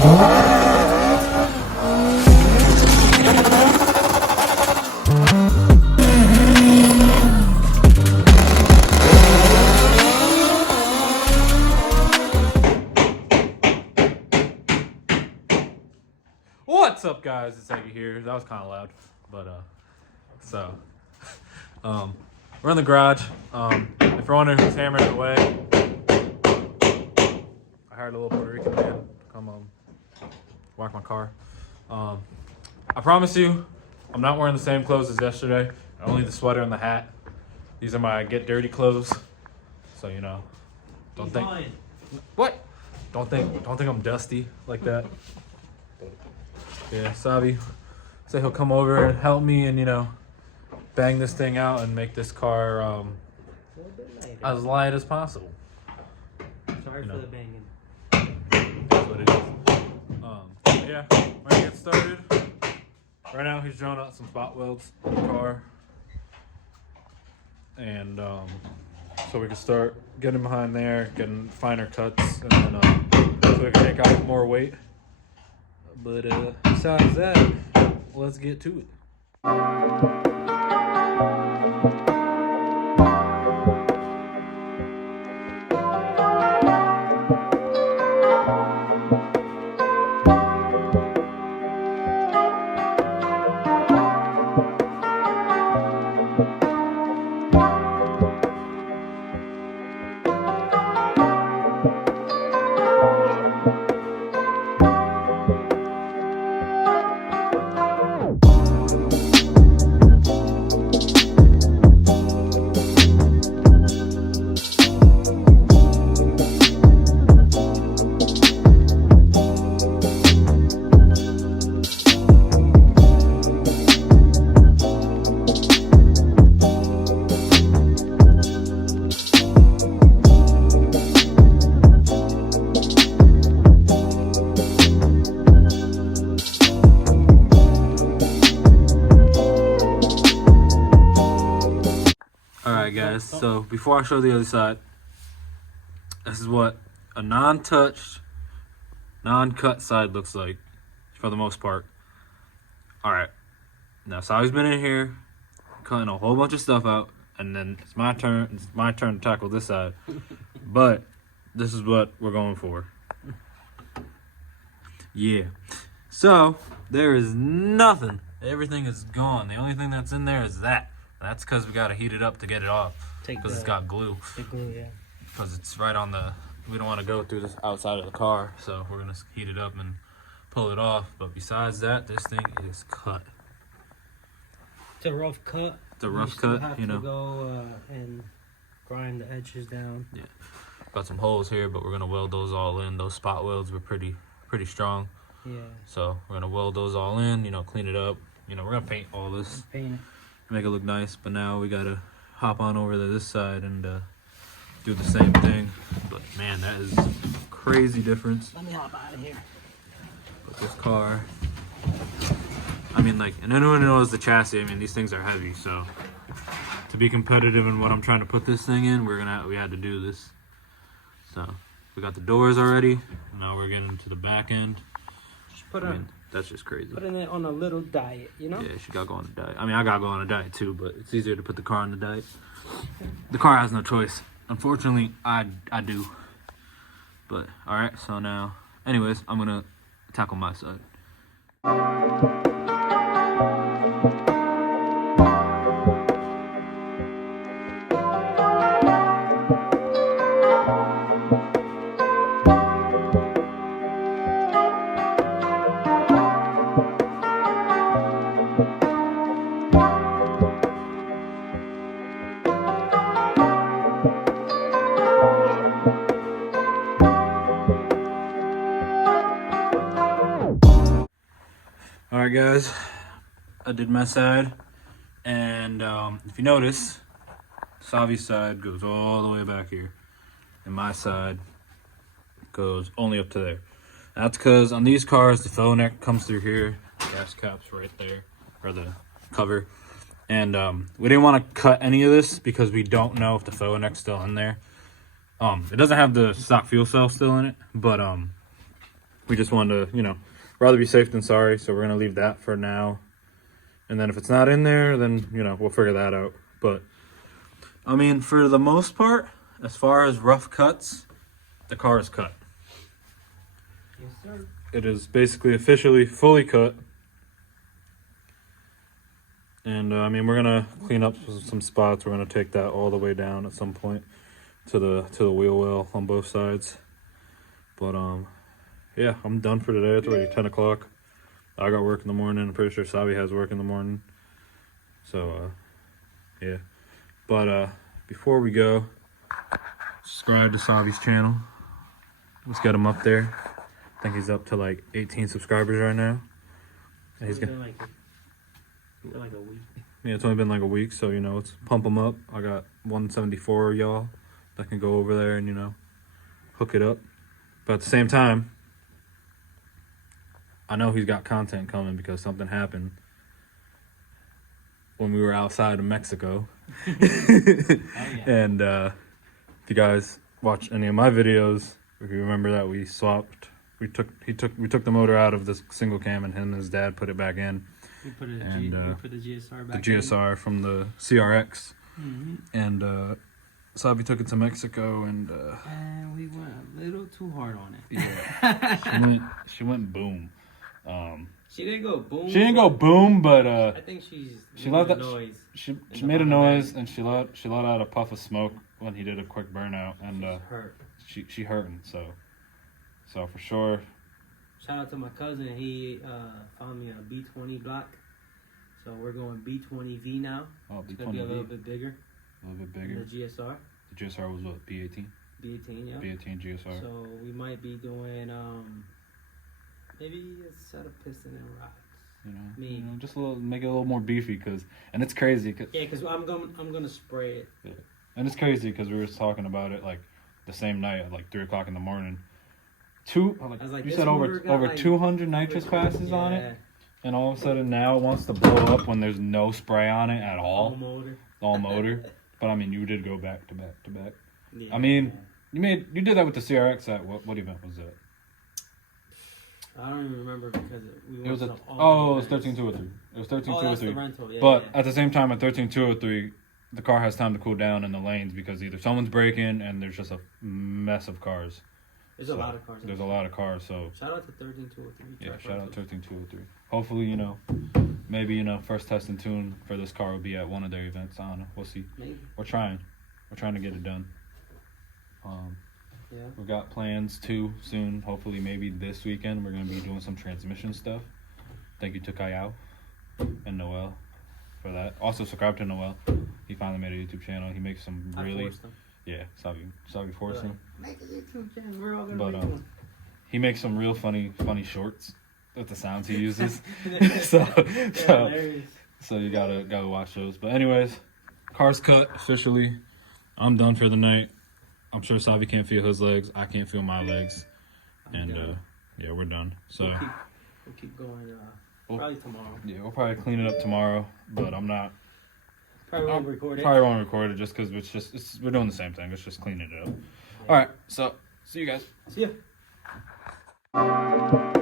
What's up, guys? It's Eggie here. That was kind of loud, but we're in the garage. If you're wondering who's hammering it away, I hired a little Puerto Rican man to come whack my car. I promise you, I'm not wearing the same clothes as yesterday. Only the sweater and the hat. These are my get dirty clothes. So you know, don't think what? Don't think I'm dusty like that. Yeah, Xavi said he'll come over and help me and, you know, bang this thing out and make this car as light as possible. Sorry for the banging. That's what it is. Yeah, we're gonna get started. Right now he's drawing out some spot welds in the car. And so we can start getting behind there, getting finer cuts, and then so we can take out more weight. But besides that, let's get to it. Alright guys, so before I show the other side, this is what a non-touched, non-cut side looks like for the most part. Alright, now Xavi's been in here cutting a whole bunch of stuff out, and then it's my turn to tackle this side. But this is what we're going for. Yeah. So there is nothing. Everything is gone. The only thing that's in there is that. That's because we got to heat it up to get it off. Because it's got glue. The glue, yeah. Because it's right on the... We don't want to go through the outside of the car. So we're going to heat it up and pull it off. But besides that, this thing is cut. It's a rough cut. It's a rough cut, have you know. to go and grind the edges down. Yeah. Got some holes here, but we're going to weld those all in. Those spot welds were pretty strong. Yeah. So we're going to weld those all in, you know, clean it up. You know, we're going to paint all this. Paint it. Make it look nice, but now we gotta hop on over to this side and do the same thing. But man, that is a crazy difference. Let me hop out of here. But this car, I mean, like, and anyone who knows the chassis, I mean, these things are heavy, so to be competitive in what I'm trying to put this thing in, we had to do this. So we got the doors already, and now we're getting to the back end. Just put that's just crazy. Putting it on a little diet, you know? Yeah, she got to go on a diet. I mean, I got to go on a diet too, but it's easier to put the car on the diet. The car has no choice. Unfortunately, I do. But, alright, so now, anyways, I'm going to tackle my side. Alright guys, I did my side, and if you notice, Xavi's side goes all the way back here, and my side goes only up to there. That's because on these cars, the faux neck comes through here, gas cap's right there, or the cover, and we didn't want to cut any of this because we don't know if the faux neck's still in there. It doesn't have the stock fuel cell still in it, but we just wanted to, you know, rather be safe than sorry. So we're going to leave that for now. And then if it's not in there, then, you know, we'll figure that out. But, I mean, for the most part, as far as rough cuts, the car is cut. Yes, sir. It is basically officially fully cut. And, I mean, we're going to clean up some spots. We're going to take that all the way down at some point to the wheel well on both sides. But, yeah, I'm done for today. It's already 10 o'clock. I got work in the morning. I'm pretty sure Xavi has work in the morning. So, yeah. But before we go, subscribe to Xavi's channel. Let's get him up there. I think he's up to like 18 subscribers right now. And he's Been like a week. Yeah, it's only been like a week, so, you know, let's pump him up. I got 174 y'all that can go over there and, you know, hook it up. But at the same time, I know he's got content coming because something happened when we were outside of Mexico. Oh, yeah. And if you guys watch any of my videos, if you remember that we swapped, we took the motor out of this single cam, and him and his dad put it back in. We put, we put the GSR back the GSR from the CRX. Mm-hmm. And Xavi took it to Mexico, and we went a little too hard on it. Yeah, she went boom. She didn't go boom. She didn't go boom, but I think she let that noise. She made a noise, and she let out a puff of smoke when he did a quick burnout, and hurt. She hurting, so for sure. Shout out to my cousin. He found me a B20 block, so we're going B20V now. Oh, it's gonna be a little bit bigger. A little bit bigger. The GSR. The GSR was what, B18? B18, yeah. B18 GSR. So we might be doing maybe a set of piston and rods. You know, just make it a little more beefy, and it's crazy. Because I'm gonna spray it. Yeah. And it's crazy because we were talking about it like the same night at like 3 o'clock in the morning. You said over 200 nitrous passes on it, and all of a sudden now it wants to blow up when there's no spray on it at all. All motor. But I mean, you did go back to back to back. Yeah, I mean, you did that with the CRX at what event was that? I don't even remember because it was 13203. It was 13203. Rental, yeah, but at the same time, at 13203, the car has time to cool down in the lanes because either someone's braking and there's just a mess of cars. There's a lot of cars. There's a lot of cars, so shout out to 13203. Yeah, shout out to 13203. Hopefully, you know, maybe, you know, first test and tune for this car will be at one of their events. I don't know. We'll see. Maybe. We're trying to get it done. Yeah. We've got plans too soon. Hopefully, maybe this weekend we're gonna be doing some transmission stuff. Thank you to Kayao and Noel for that. Also, subscribe to Noel. He finally made a YouTube channel. He makes some really Xavi forced him. Make a YouTube channel. We're all gonna make one. He makes some real funny shorts with the sounds he uses. So you gotta watch those. But anyways, car's cut officially. I'm done for the night. I'm sure Xavi can't feel his legs. I can't feel my legs. Yeah, we're done. So we'll keep going. Probably tomorrow. Yeah, we'll probably clean it up tomorrow. But I'm not. Probably won't record it. Probably won't record it just because we're doing the same thing. It's just cleaning it up. Yeah. All right. So see you guys. See ya.